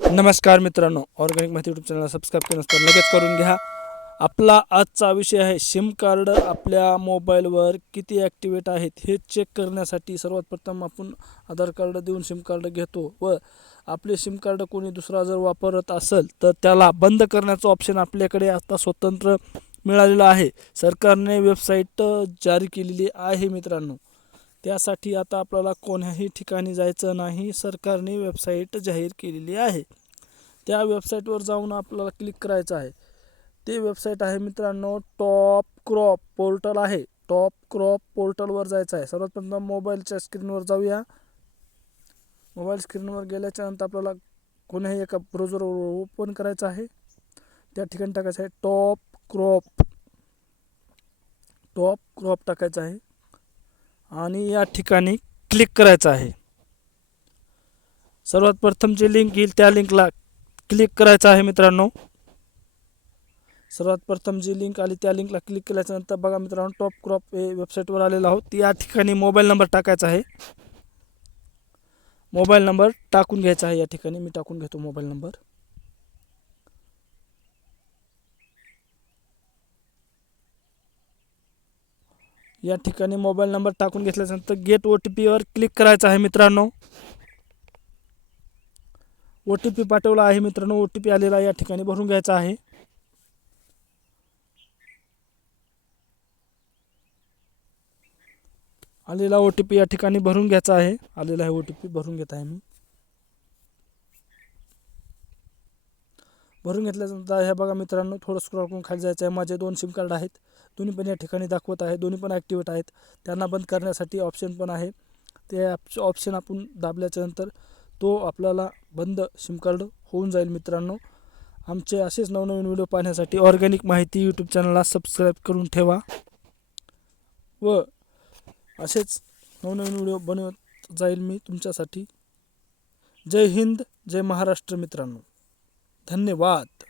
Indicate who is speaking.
Speaker 1: नमस्कार मित्रांनो ऑर्गॅनिक माहिती यूट्यूब चॅनलला सबस्क्राईब केलं लगेच करून घ्या. आपला आजचा विषय आहे सिम कार्ड आपल्या मोबाईलवर किती ॲक्टिवेट आहेत हे चेक करण्यासाठी सर्वात प्रथम आपण आधार कार्ड देऊन सिम कार्ड घेतो व आपले सिम कार्ड कोणी दुसरा जर वापरत असेल तर त्याला बंद करण्याचं ऑप्शन आपल्याकडे आता स्वतंत्र मिळालेलं आहे. सरकारने वेबसाईट जारी केलेली आहे मित्रांनो. त्यासाठी आता आपल्याला कोण्याही ठिकाणी जायचं नाही सरकारने वेबसाईट जाहीर केलेली आहे. त्या वेबसाईटवर जाऊन आपल्याला क्लिक करायचं आहे. ते वेबसाईट आहे मित्रांनो टॉप क्रॉप पोर्टल आहे. टॉप क्रॉप पोर्टलवर जायचं आहे. सर्वात प्रथम मोबाईलच्या स्क्रीनवर जाऊया. मोबाईल स्क्रीनवर गेल्याच्यानंतर आपल्याला कोण्याही एका ब्राउझरवर ओपन करायचं आहे. त्या ठिकाणी टाकायचं आहे टॉप क्रॉप टॉप क्रॉप टाकायचं आहे. आणि या ठिकाणी क्लिक करायचं आहे. सर्वात प्रथम जी लिंक येईल त्या लिंकला क्लिक करायचं आहे मित्रांनो. सर्वात प्रथम जी लिंक आली त्या लिंकला क्लिक केल्याच्यानंतर बघा मित्रांनो टॉप क्रॉप हे वेबसाईटवर आलेलो आहोत. या ठिकाणी मोबाईल नंबर टाकायचा आहे. मोबाईल नंबर टाकून घ्यायचा आहे या ठिकाणी. मी टाकून घेतो मोबाईल नंबर या ठिकाणी मोबाईल नंबर टाकून घेतल्यानंतर गेट ओ टी पीवर क्लिक करायचं आहे मित्रांनो. ओ टी पी पाठवला आहे मित्रांनो. ओ टी पी आलेला या ठिकाणी भरून घ्यायचा आहे. आलेला ओ टी पी या ठिकाणी भरून घ्यायचा आहे. आलेला आहे ओ टी पी भरून घेत आहे मी. भरून घेतल्यानंतर हे बघा मित्रांनो थोडं स्क्रॉल करून खाली जायचं आहे. माझे दोन सिम कार्ड आहेत. दोन्ही पण या ठिकाणी दाखवत आहे. दोन्ही पण ॲक्टिवेट आहेत. त्यांना बंद करण्यासाठी ऑप्शन पण आहे. ते ऑप्शन आपण दाबल्याच्यानंतर तो आपल्याला बंद सिम कार्ड होऊन जाईल मित्रांनो. आमचे असेच नवनवीन व्हिडिओ पाहण्यासाठी ऑर्गॅनिक माहिती यूट्यूब चॅनलला सबस्क्राईब करून ठेवा. व असेच नवनवीन व्हिडिओ बनवत जाईल मी तुमच्यासाठी. जय हिंद जय महाराष्ट्र मित्रांनो. धन्यवाद.